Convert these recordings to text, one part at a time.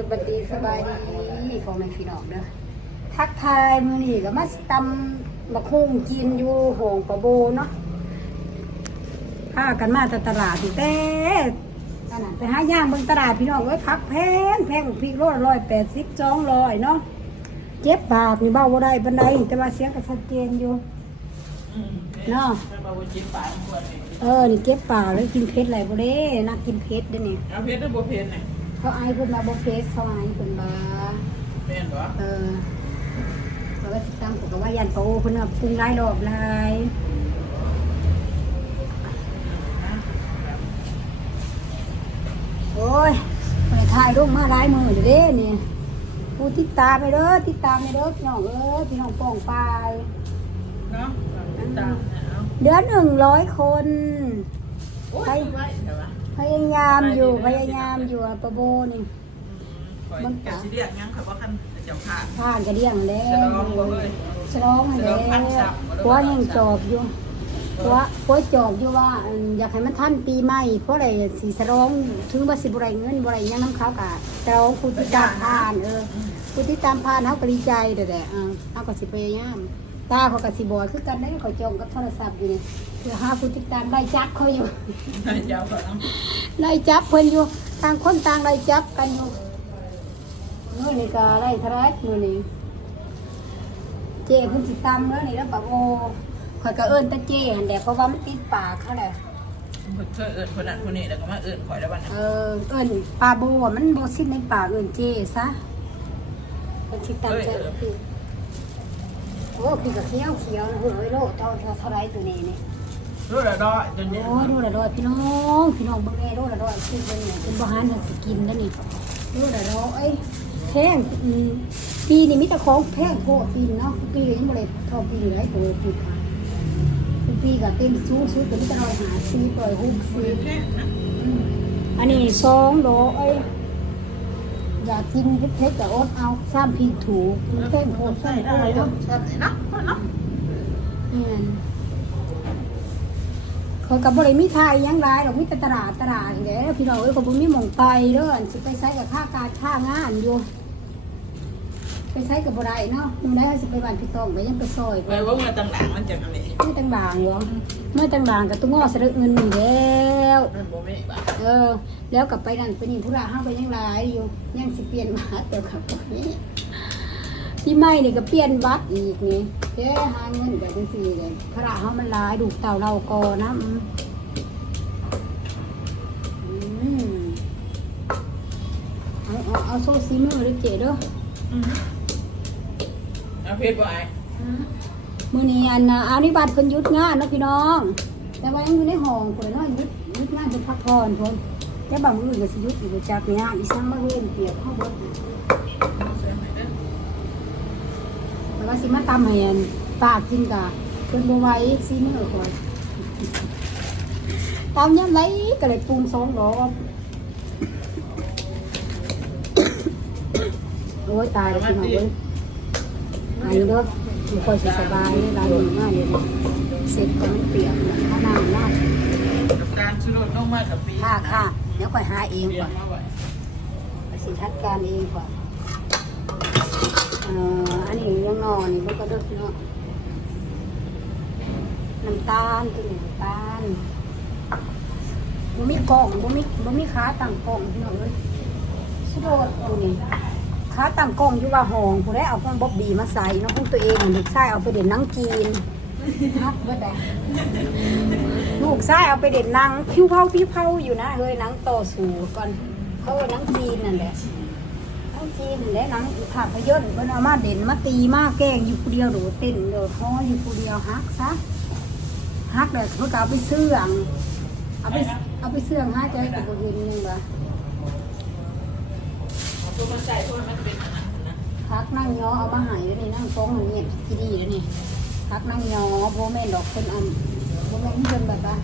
สุบัติสบายดีของแม่พี่น้องเด้อทักทายมือนี้ก็มาตำบักฮุ่งกินอยู่หงปะโบเนาะพากันมาแต่ตลาดตั้งแต่นั่นไปหาย่างเบิ่งตลาดพี่น้องเอ้ยพักแพงแพงพริกโลร้อยแปดสิบสองร้อยเนาะเจ็บปากนี่เบาบ่ได้ปานใดแต่ว่าเสียงก็ชัดเจนอยู่เนาะเออนี่เจ็บปากแล้วกินเผ็ดอะไรบ่เด้นักกินเผ็ดด้อนี่เอาเพชรหรือบัวเพชรเนี่ย เขาอายเพิ่นมาบ่เผ็ดเขาอายเพิ่นมาเป็นเหรอเออเราก็ติดตามกับว่ายันโตเพิ่นว่าปรุงหลายรอบหลายโอ้ยไปถ่ายรูปมาหลายมืออยู่เด้นี่ผู้ติดตามไปเด้อติดตามไปเด้อพี่น้องเอ้ยพี่น้องป้องปลายเนาะติดตามเนี่ยเอาเดือนหนึ่งร้อยคน โอ้ยไว้เดี๋ยววะ พยายามอยู่พยายามอยู่อะปะโบนี่คอยแกสิเรียกยังเขาว่าคันเจ้าค่ะผ่านกระเดียงแล้ฉวลองบ่เอ้ยฉลองให้แล้วฉลองพันศัพท์บ่ได้หัวแห่งจอบอยู่หัวหัวจอบอยู่ว่าอันอยากให้มันทันปีใหม่เพราะอะไรสีฉลองถึงว่าสิบไรเงินบไรยังน้ำเขากะฉลองผู้ที่ตามผ่านเออผู้ที่ตามผ่านเขาก็ดีใจเด้อแหละเออเขาก็สิพยายาม ตาเขาก็สิบอดคือกันได้เขาจองกับโทรศัพท์อยู่นี่เพื่อหาผู้ติดตามได้จักเขาอยู่เจ้าเขาเนาะไล่จับเพิ่นอยู่ต่างคนต่างไล่จับกันอยู่นู่นนี่ก็ไล่ทะเลนู่นนี่เจ้เพิ่นสิตำแล้วนี่แล้วปะโอข่อยก็เอิ้นแตะเจ้หั่นแหละเพราะว่ามันติดปากเขาแหละเคยเอิญคนนั้นคนนี้แล้วก็มาเอิญข่อยแล้ววันเอนั้นอเอิ้นปลาโบอะมันบ่สิ้นในปากเอิ้นเจ้ซะเพิ่นสิตำใจ โอ้พี่ก็เขียวเขียวนะเฮ้ยโลเท่าเท่าไรตัวนี้นี่รู้ล้วดอจนเนี่ยโอ้ยดูละดอยพี่น้องพี่น้องเบิ่งแน่ดูละดอยคือเบิ่งเนี่ยเป็นบ่หันน่ะสิกินแล้วนี่ดูละดอยแพงอืมปีนี้มีแต่ของแพงโพดปีนเนาะปีก็ยังบ่ได้เท่าปีหลายตัวปีค่ะปีก็เต็มสูงสุดก็มีแต่เราหาซื้อปล่อยหุ้มซื้อแค่นะอันนี้สองโลเอ้ย อยากกินเผ็ดๆก็อดเอาซ้ำพริกถูมันแพงโพดใส่ใส่ได้ได้เนาะเนาะใช่เนาะเนาะอืมเขากับบริมีทายยังไรหรอกมีแต่ตลาดตลาดอย่างเงี้ยพี่น้องเอ้ยเขาบ่มีหมองไปเด้อสิไปใช้กับค่าการค่างานอยู่ ไปใช้กับบ่ได้เนาะยังได้สิไปบ้านพี่ต้องก็ยังไปซอยไปว่าเมื่อต่างๆมันจะอะไรไม่ต่างด่างเหรอ ไม่ต่างด่างกับตุ้งงอสะดึกเงินนี่แล้วมันบ่มีบ้าเออ แล้วกลับไปนั่นไปนี่ธุระห้าก็ยังหลายอยู่ยังสิเปลี่ยนบัตรเดี๋ยวกลับไปที่ไม่นี่ก็เปลี่ยนบัตรอีกนี่แค่หาเงินแบบจังซี่เลยธุระเฮามันหลายดูกเต่าเรากอนะอืมอืมเอาเอาเอาโซซีมือหรือเจเด้อเอาเพชรบ่ไอ้ มื้อนี้อันน่ะเอานี่บัตรเพิ่นหยุดงานเนาะพี่น้อง แต่ว่ายังอยู่ในห้องพุ่นเนาะหยุดหยุดงานเป็นพักผ่อนพุ่นแต่บางมื้อก็สิหยุดอีกบ่จักเนี่ยอีสังมาเฮ็ดเปียกเฮาเบิดใส่ไหมเด้อแต่ว่าสิมาตำให้อันปากกินกะเพิ่นบ่ไหวซีมื้อก่อนตำยามไรก็เลยปรุงสองรอบโอ้ยตายแล้วพี่น้องเอ้ยอันนี้เด้อ บ่ค่อยสิสบายเลยหลายมื้อมาเนี่ยเสร็จก็มันเปียกถ้าน้ำน้ำกับการชุดลงมากับปีค่ะค่ะเดี๋ยวค่อยหาเองก่อนนมาไปสิทัดการเองก่อนเอ่ออันนี้ยังนอนนี่มันก็เด้อเนาะน้ำตาลตัวนี้น้ำตาลบ่มีกล่องบ่มีบ่มีขาตั้งกล่องพี่น้องเอ้ยสุดโดดตัวนี้ ขาตั้งกล่องอยู่ว่าหองผู้ใดเอาของบ๊อบบี้มาใส่เนาะของตัวเองลูกชายเอาไปเด่นนังจีนนาะเบิดได้ลูกชายเอาไปเด่นนังผิวเผาผิวเผาอยู่นะเฮ้ยนังต่อสูก่อนเขาเอานังจีนนั่นแหละนังจีนนั่นแหละนังภาพยนตร์เพิ่นเอามาเด่นมาตีมาแกล้งอยู่ผู้เดียวโดดเต้นโดดฮ้ออยู่ผู้เดียวฮักซะฮักแล้วเขาก็เอาไปเสื่องเอาไปเอาไปเสื่องหาใจกับบ่เห็นนึงว่า ตัวมันใส่ตัวมันเป็นอันนั้นนะพักนั่งยอเอามาใหายแล้วนี่นั่งฟ้องมันเงียบที่ดีแล้วนี่พักนั่งยอโบแม่นดอกเป็นอันโบแม่นที่เป็นแบบว่า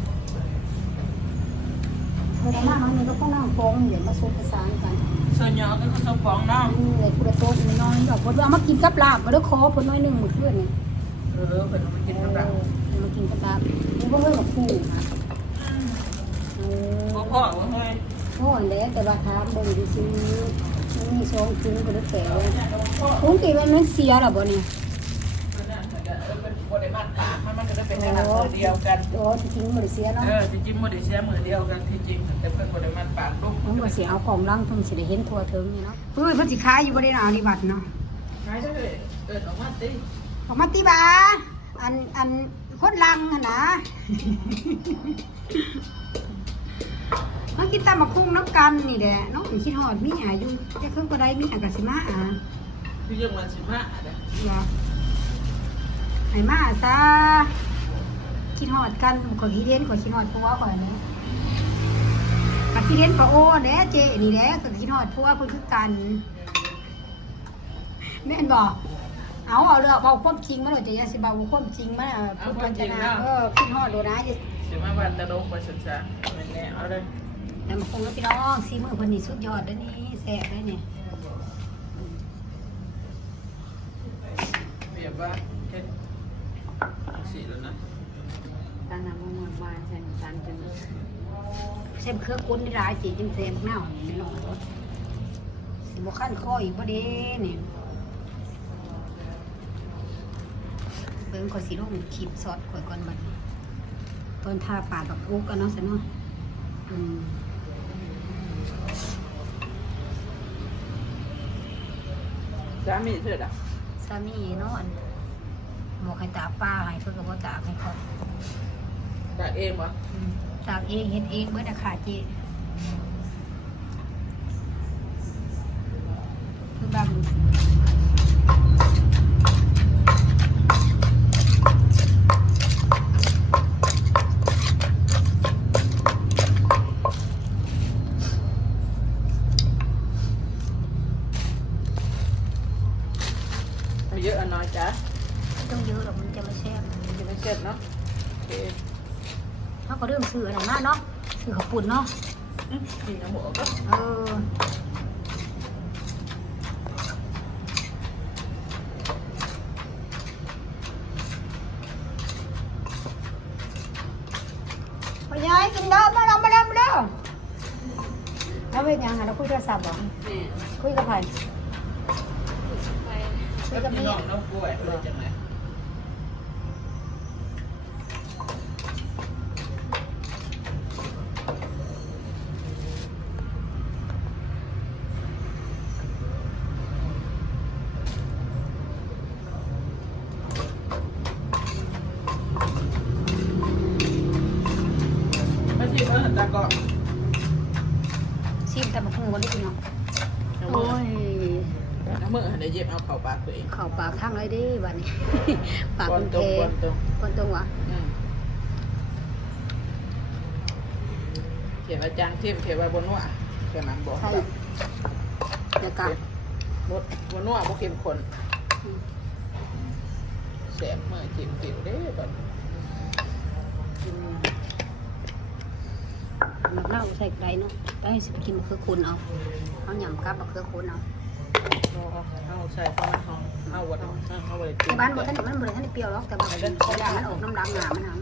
เวลามาเขาเนี่ยก็ต้องนั่งฟ้องเดี๋ยวมาซุกประสานกันส่วนยอก็คือสปองเนาะอืมเลยพูดโต๊ะนี่น้อยดอกพอเอามากินกับลาบมาแล้วคอพอน้อยหนึ่งหมดเพื่อนนี่เออเป็นมันกินกับเราเอามากินกับลาบนี่ก็เพื่อนกับคู่ค่ะเออพ่อพ่อว่าไงพ่ออันเด็กแต่ว่าถามเบิ่งดูซิมัน มีสองถุงก็ได้แก่เลยถุงกี่มันมันเสียหรอบ่เนี่ยเป็นบริมาตรปากมันมันก็ได้เป็นในหนังมือเดียวกันโอ้ที่จริงมันเสียเนาะเออจริงๆมือเดียวเสียมือเดียวกันที่จริงแต่เป็นบริมาตรปากลูกมันก็สิเอากล่องลังเพิ่นสิได้เห็นทั่วถึงนี่เนาะเฮ้ยเพิ่นสิขายอยู่บ่ได้เอานี่บัดเนาะหายได้เลยเอิดออกมาติออกมาติบาอันอันคนลังหั่นนะ มากินตามมาคุ้งน้ำกันนี่แหละน้องคิดฮอดมีอายุจะเครื่องก็ได้มีอากาสิมาอะพี่ยังวันสิมาอะว่าให้มาซะคิดฮอดกันขอยคิดเห็นขอยคิดฮอดผัวข่อยนี่ปักคิดเห็นปะโอ้แหน่เจนี่แหละก็คิดฮอดผัวเพิ่นคือกันแม่นบอก เอาเอาเรื่องเอาความจริงมาเลยจะอยาสิบาความจริงมาพูดกันจะนะเออคิดฮอดโดนะจะสิมาวันตะลงไปศึกษาไม่แน่เอาเลยแต่มาคงแล้วพี่น้องซีมือเพิ่นนี่สุดยอดเด้อนี่แซ่บเด้อนี่เปรียบว่าเฮ็ดสีแล้วนะตั้งน้ำมันมันมาใส่น้ำตาลจนแซ่บเครื่องกุ้นนี่หลายจีจังแซ่บเน่าพี่น้องสิบ่คันคออีกบ่เด้นี่ เบิ่งก็สิลงคลิปสอดข่อยก่อนบัดนี้ตอนทาปาดบักอุกกันเนาะซะเนาะอืมสามีเถิดอะสามีเนาะอันหมอกให้ตากป้าให้เพิ่นก็บ่ตากให้เขาจากเองวะอืมตากเองเฮ็ดเองเบิดอะค่ะเจคือบางเอาเยอะเอาน้อยจ้ะ ต้องเยอะหรอกมันจะไม่แซ่บ จะไม่เสร็จเนาะโอเค เขาก็เริ่มซื้ออะไรมาเนาะ ซื้อข้าวปุ้นเนาะอืมกินน้ำหมูก็เออพ่อยายกินเด้อมาแล้วมาแล้วมาแล้วแล้วเป็นยังไงเราคุยโทรศัพท์เหรอ แม่ คุยกับใครคุ แล้ ยว กับ พี่ เมี น้ ย องน้องกล้วยเลยจังไหน ไม่ใช่เออตา ก็ซีมแต่มาคุงวันนี้พี่น้องน้ำโอ้มือยน้ำมือหันได้เย็บเอาเข่าปากตัวเองเข่าปากข้างไรดิบัดนี้ ปากบอมัลนตรเพงบอลตรงคนตรงวะอืมเขียนว่าจางเข้มเขียนว่าบนนัวแค่นั้นบอกใช่เดี๋ยวกลับบนบนนัวบ่เข้มข้นแสบมือจิ้มกินเด้อบัดมะนาวใส่ไก่เนาะได้สิกินมะเขือคุณเอาเอาหยำกับมะเขือคุณเอาเอาใส่เข้ามาห้องเอาวัดเอาเอาไว้ในบ้านมันท่านมันบริท่านได้เปรี้ยวหรอกแต่บางทีมันออกน้ำล้างหนามันหา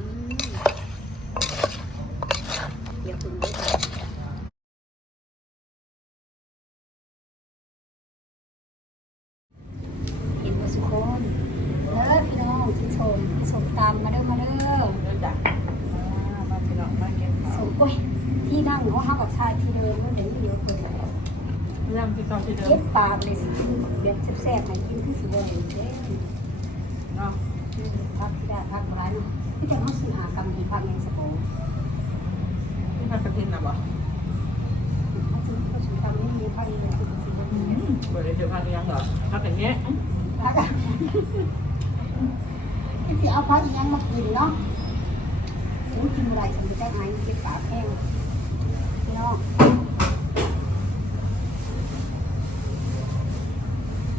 เดี๋ยวคุณด้วยค่ะเห็นมาสุกคนเด้อพี่น้องที่ชมสมตามมาเด้อมาเด้อ เด้อจ้ะอ่ามาพี่น้องมาเก็บ ส ข้าว มโอ้ยที่นั่งเขาห้ากับชายที่เดิมเดี๋ยวนี้เดี๋ยวเปิด เรื่องที่ต้องที่เดิเย็มบปากเลยสิแบบแซ่บๆให้กินคือสิบ่เห็นเด้เนาะพักที่ได้พักร้านที่จะมาซื้อหากรรมดีพักยังสโปที่มันกระทินน่ะบ่เขาซื้อเขาซื้อกรรมนี้มีพักนี้เลยคือสิบ่อืมีมบ่ได้เดี๋ยวพาเลี้ยงเหรอพักอย่างเงี้ยพักอะสิเอาพักอีหยังมากินเนาะโอ้ยกินอะไรฉันจะได้หายเจ็บปากแห้งพี่น้อง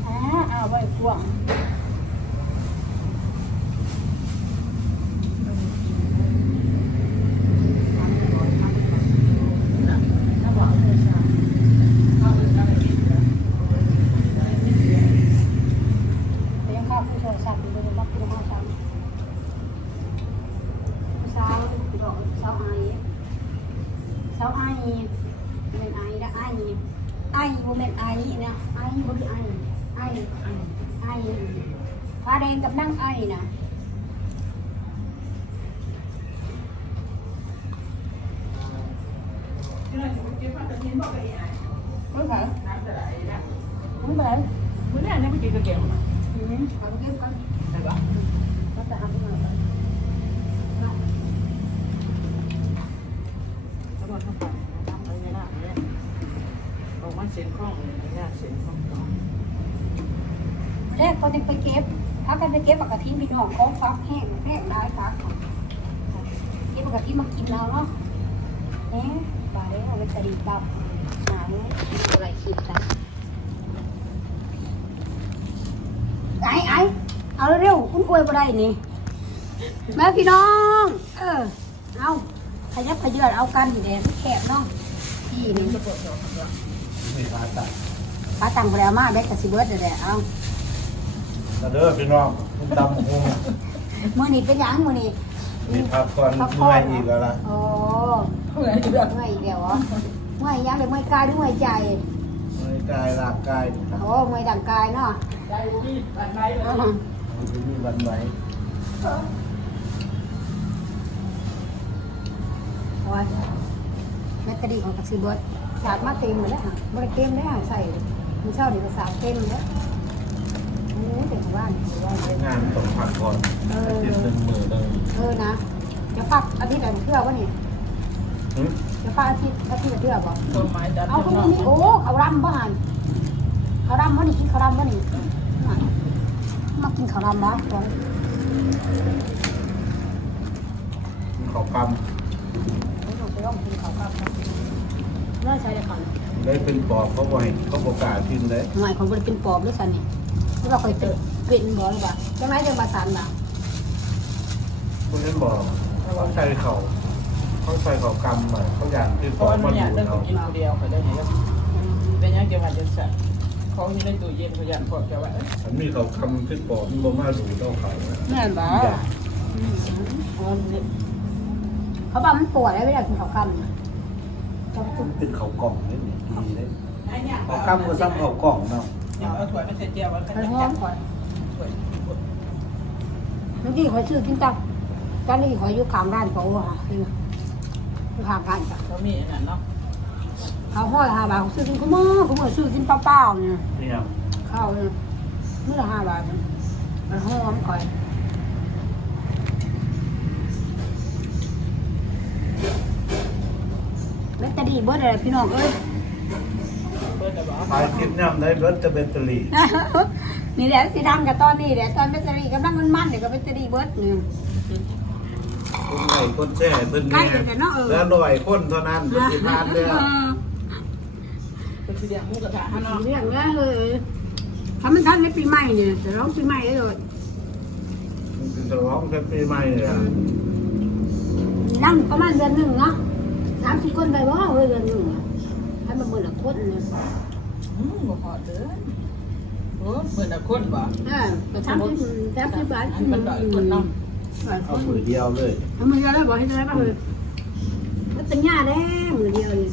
อ่า เอาไว้กวาง นะถ้าบอกเอาเลยจ้ะเอาเลยจ้ะไม่กินจ้ะ เลี้ยงข้าวผู้ชายชาติเป็นรับผู้ห้าชาติสาวดอกสาวไอสาวไอเป็นไอและไอไอโมเมนไอ นะไอ้บ่มีไอ้ไอ้ไอ้ไอ้ฟ้าแดงกับนั่งไอ้นะ ที่เราจะกินผัดกระเทียมบอกกับไอ้ไอ้ไม่ไหวน้ำจะไหลนะไม่ไหวมื้อนี้เนี่ยไปกินกระเทียมมาอืมเอาเก็บกันปะก็จะทำให้มันแล้วก็ทำไปทำไปไม่ได้เนี่ยออกมาเส้นข้องเลยไม่ได้เส้นข้องต่อแรกเขาจะไปเก็บถ้ากันไปเก็บปกติพี่น้องของฟักแห้งแห้งได้ฟักเก็บปกติมากินแล้วเนาะเอ๊ะ ปลาได้เอาไปตรีบับหนาเนี่ยอะไรขีดกันไอ้ไอ้เอาเร็วๆคุณกวยบ่ได้นี่แม่พี่น้อง เออ เอาขยับขยืดเอากันแดดแคบเนาะพี่นี่จะปวดหัวครับเนาะไมีพาตัดปลาตังไปแล้วมาแบกกระสิเบิร์ดแดดเอาเด้อพี่น้องคุณดำคงมือนี้เป็นยังมือนี้มีพักก่อนเมื่อยอีกแล้วล่ะโอ้ เหมือนเดือดเมื่อยอีกแล้วเหรอเมื่อยหยังเลยเมื่อยกายหรือเมื่อยใจเมื่อยกายลากกายโอ้เมื่อยดังกายเนาะใจบุบี้บันไดเลยอืมมันจะมีวันไหวโอ้ยแม่กระดีของกระสิเบิร์ดสาดมาเต็มเลยนะบริเต็มเลยอะใส่มือเช้านี่ก็สาดเต็มเลยโอ้ยเด็กบ้านถือว่าเลยงานต้องพักก่อนเออติดหนึ่งมือเลยเออนะจะพักอาทิตย์ละเทื่อวะนี่หึ จะพักอาทิตย์อาทิตย์ละเทื่อบ่ต้นไม้ดัดเอาคนนี้โอ้เขารำบ้านเขารำบ้านนี่กินเขารำบ้านนี่มากินเขารำบ้านก่อนเขากไม่ต้องไปร้องกินเขาครับน่าใช่เลยค่ะำได้เป็นปอบเขาบ่ให้เขาบอกกล้ากินเลยหมายของบริเป็นปอบด้วยกันนี่ที่เราเคยเป็นเป็นบ่หรือเปล่าจังไรจังมาสันล่ะพวกนั้นบอกเขาใส่เขา เขาใส่ขากำไปเขาอยากที่เพอราะบมัมันอเนี่ยยู่เรื่องเขากินคนเดียวเขาได้เนี่ยเป็นยังจะมาจะสั่เขาอยู่ในตู้เย็นเขาอยากพอจะว่าฉันมีเขาคำที่ปอบมันบ่มาดูเท่าเขาแม่นบ่อยากเขาบอกมันปวดได้เวลากินเขาคำน่ะเขาตุกเป็นเขากล่องนี่ดีเลยเนี่ยเขากำก็ซ้ำเขากล่องเนาะเอาถ้วยมาใส่เจียวมันไปจะห้อจังบก่อนถ้วเมื่อกี้ขอยซื้อกินตักกันนี่ขอยอยู่ข้างร้านเขาค่ะ อยู่ข้างร้านจ้ะเขามีอันนั้นเนาะเขาห้อยห้าบาทเขาซื้อกินเขาเมื่อเขาเมื่อซื้อกินเปล่าๆเนี่ยนี่ยังข้าวเนี่ยเมื่อห้าบาทเนี่ยมันหอมก่อยแบตเตอรี่เบิดอะไรพี่น้องเอ้ยเปิดแต่บอกถ่ายคลิปย่ำได้รถจะแบตเตอรี่นี่แหละที่ดังกับตอนนี้แหละตอนแบตเตอรี่กำลังมันมันๆเนี่ยก็แบตเตอรี่เบิดเนี่ย คนไหนคนแช่เพิ่นใกล้แน่กันแต่เนาะเออ แล้วหน่อยคนเท่านั้นเพิ่นสิพานแล้วเป็นสีแดงหมูกระทะฮะเนาะเรื่องเนี้ยเลยทำมันทันในปีใหม่เนี่ยจะร้องปีใหม่ได้เลยมันสิฉลองแค่ปีใหม่เลยอะนั่งประมาณเดือนหนึ่งเนาะสามสี่คนไปว่าเฮ้ยเดือนหนึ่งอะให้มันเมื่อละคนเนี่ยอืมบ่พอเด้อโอ้เหมือนคนบ่เออแต่สามสิบสามสิบบาทอันมันดอยคน เนาะเอามือเดียวเลยทำมือเดียวแล้วบอกให้ได้ป่ะเลยมันเป็นหญ้าแด้มือเดียวเลย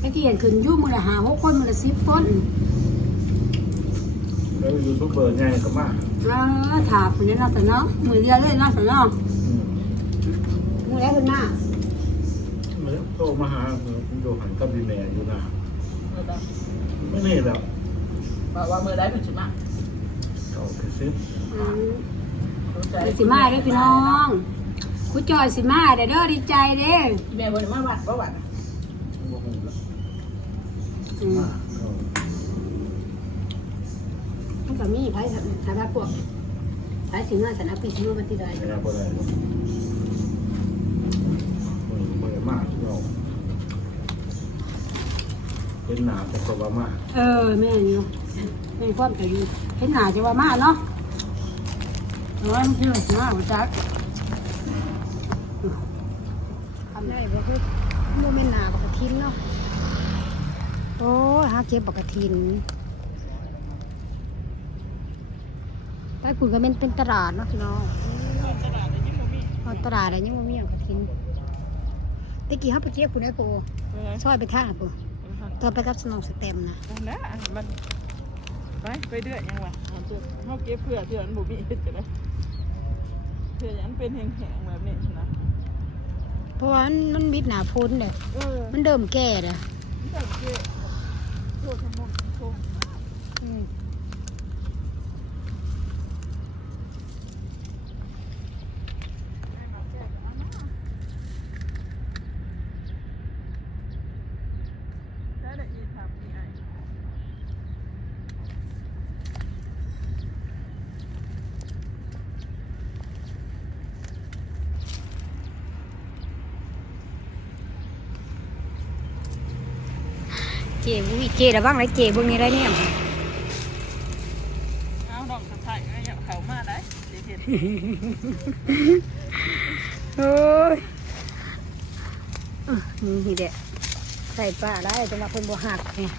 ไอ้ที่เห็นขึ้นอยุ่มือละหาหกคนมือละสิบคนแล้วยูทูบเบอร์ใหญ่ก็มาแล้วถาคนนี้น่าสนเนาะมือเดียวเลยน่าสนเนาะอืมมือแล้วเป็นหน้าเหมือนโทรมาหาคุณดูหันกับดีแม่อยู่นะเออเนาะไม่นี่แล้วบอกว่ามือได้เป็นชิมะเขาคือซิปอืม รู้ใจไปสิมาเด้อพี่น้องคุจอยสิมาเด้อเด้อดีใจเด้อแม่บ่ได้มาวัดบ่วัดบ่ฮู้แล้วอืมมาเอามันก็มีไผสถานะพวกไผสิมาสนามปีชิโนมันที่ใดไม่ได้บ่ได้หรอกมือบ่ได้มาที่เราเป็นหนาแต่ก็ว่ามาเออแม่นี่เนาะแม่ความแต่อยู่เห็นหน้าจะว่ามาเนาะ แต่ว่ามันคือสิมาบ่จักทำได้บ่คือบ่แม่นหนาบักทินเนาะ โอ้หาเก็บบักทินไปคุณก็เป็นเป็นตลาดเนาะพี่น้องเอาตลาดอะไรยังบ่มีบักกะทินตะกี้เฮาไปเก็บคุณไอ้โปซอยไปทางน่ะปูตต่อไปกับสนองสเต็มนะนะมัน ไปไปเดือดยังวะเอาเถอะเขาเก็บเพื่อเถื่อนบุมีเห็ดจะได้เถื่อนยังเป็นแห้งๆแบบนี้นะเพราะว่ามันมันบิดหนาพ้นเลยเออมันเดิมแก่เลย มันแบบเกะโทษทั้งหมดโทษอืม ได้ได้อีทำอีไอ เจบุ้ยเจระวังไรเจเบุ้งนี้ไรเนี่ยเอาดอกสะไคร้ก็อย่าเขามาได้เดี๋ยวเห็นโอ้ยอื้อนี่เด็ดใส่ปลาได้แต่ว่าเพิ่นบ่หักเนี่ย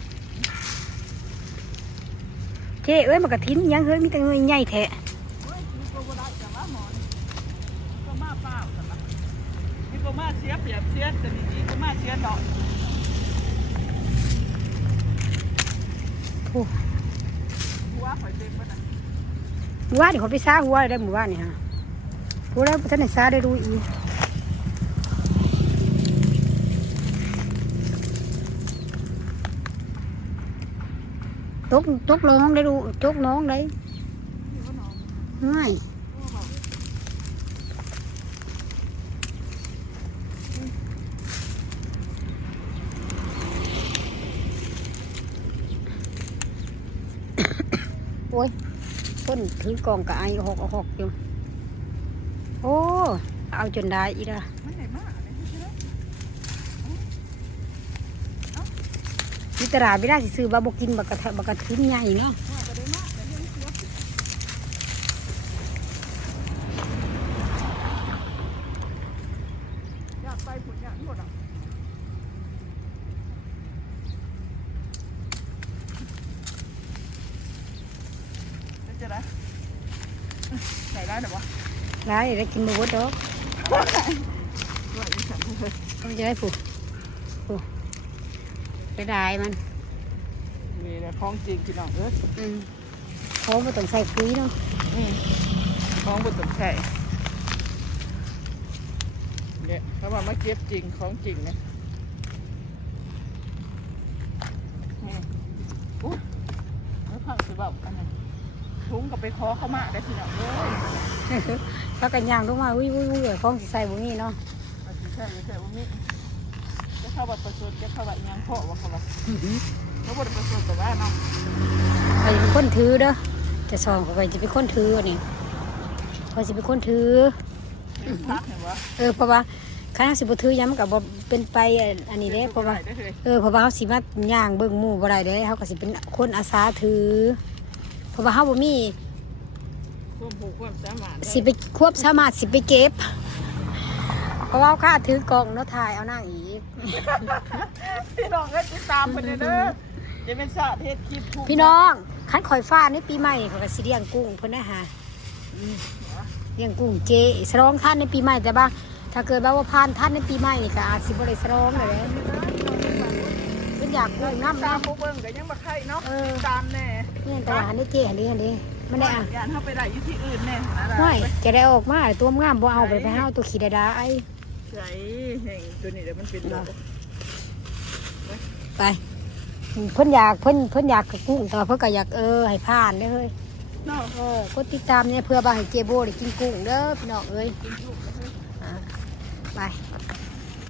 เจ๊เอ้ยมันกระทิ้นยังเฮ้ยมีแต่เงยใหญ่แท้เฮ้ยมีโกโบได้จังละหมอนก็มาเปล่าจังละมีโกมาเสียเปรียบเสียแต่นี่มีโกมาเสียดอก โอ้หัวเต็มไปนะหมู่บ้านนี่เขาไปซ่าหัวได้หมู่บ้านนี่ฮะหัวแล้วท่านไหนซ่าได้รู้อีกตกตกน้องได้รู้ตกน้องได้ง่า อ้ยต้นถือกองกับไอหอกเอาหอกอยู่ โอ้ เอาจนได้อีกละไม่ไหนมากเลยใช่ไหมที่ตลาดไม่ได้สิซื้อบ่บกินบักกระทะบักกระทิ้นใหญ่เนาะ ว่าจะได้มากแต่เรื่องเสียอยากไปผลอยากหมดอะแล้วจะได้ไหนได้หรอวะ ได้ได้กินบ่หมดดอกว่าอีสันเลยเขาจะได้ผูกผูกไปได้มันนี่แหละของจริงพี่น้องเอ้ยอืมเขาไม่ต้องใส่ปุ๋ยเนาะอืมของบุตรใช่เนี่ยเขาบอกมาเก็บจริงของจริงเนี่ยนี่อุ๊ยแล้วผักสิแบบอันนั้น ทุงกับไปคอเข้ามาได้พี่น้องเอ้ยถ้ากันย่างลงมาอุ้ยอุ้ยอุ้ยของสิใส่บ่มีเนาะมาสิใช่ไม่ใช่ว่ามีจะเข้าบัตรประชาชนจะเข้าบัตรยังเพาะว่าเขาบอกเขาบัตรประชาชนแต่ว่าเนาะใครเป็นคนถือเด้อจะสอนเขาไปจะเป็นคนถืออันนี้เขาจะเป็นคนถือเป็นพักเห็นวะเออเพราะว่าคณะสิบ่ถือย้ำกับบ่เป็นไปอันนี้เด้เพราะว่าได้เลยเออเพราะว่าเขาสิมาย่างเบิ่งหมู่บ่ได้เด้เขาก็สิเป็นคนอาสาถือ เพราะว่าเขาบ่มีความผูกความสามารถสิไปควบสามารถสิไปเก็บ เพราะว่าเขาค่าถือกล่องเนาะถ่ายเอานั่งอีก พี่น้องก็ติดตามไปเลยเด้อจะเป็นสาเทศคลิปถูกพี่น้องคันข่อยฟ้าในปีใหม่เขาก็สิเลี้ยงกุ้งเพิ่นนะฮะอืมเลี้ยงกุ้งเจสรองท่านในปีใหม่แต่ว่าถ้าเกิดว่าว่าผ่านท่านในปีใหม่นี่ก็อาจสิบ่ได้สรองเลยเด้เพิ่นอยากกุ้งน้ำตานะมผู้เบิ่งก็ยังบ่ใครเนาะเออ ตามแน่ นี่แต่หันได้เจหันนี้หันนี้มันได้อะยานเข้าไปได้อยู่ที่อื่นแน่นะห้อยจะได้ออกมาตัวงามบ่เอาไปไปเฮาตัวขี้ดาๆไอ้ใช่แห่งตัวนี้เดี๋ยวมันเป็นดอกไปเพิ่นอยากเพิ่นเพิ่นอยากกับกุ้งแต่ว่าเพิ่นก็อยากเออให้ผ่านเด้อเฮ้ยเนาะเออกดติดตามเนี่ยเพื่อบ่าให้เจโบได้กินกุ้งเด้อพี่น้องเอ้ยอ่าไป